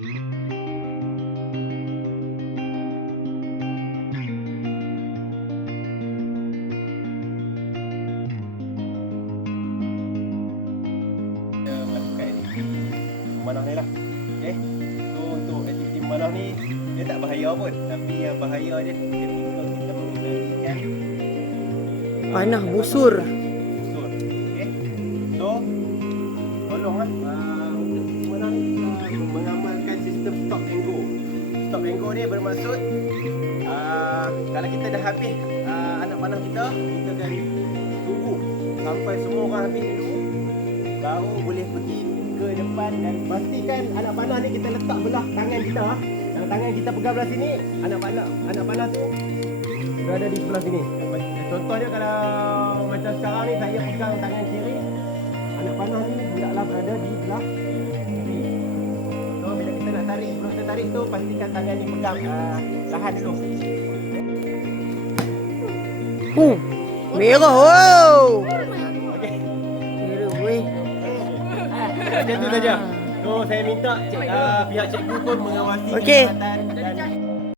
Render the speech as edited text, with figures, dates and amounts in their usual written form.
Memanah ni lah. Okay. So untuk aktiviti memanah ni dia tak bahaya pun, tapi yang bahaya dia ketika kita mengendalikan Panah busur. busur. Okay. So tolonglah untuk memanah ni kita mengamalkan sistem stop and go. Stop and go ni bermaksud kalau kita dah habis anak panah kita akan tunggu sampai semua orang habis dulu, baru boleh pergi ke depan dan pastikan anak panah ni kita letak belah tangan kita. Yang tangan kita pegang belah sini, anak panah tu berada di sebelah sini. Contohnya kalau macam sekarang ni saya pegang tangan kiri, anak panah ni hendaklah berada di belah kiri. So bila kita nak tarik, sebelum kita tarik tu pastikan tangan ni pegang lahan dulu. Merah wow. Okey. Merah weh. Macam tu saja. So saya minta pihak cikgu pun mengawasi Okey. kesihatan dan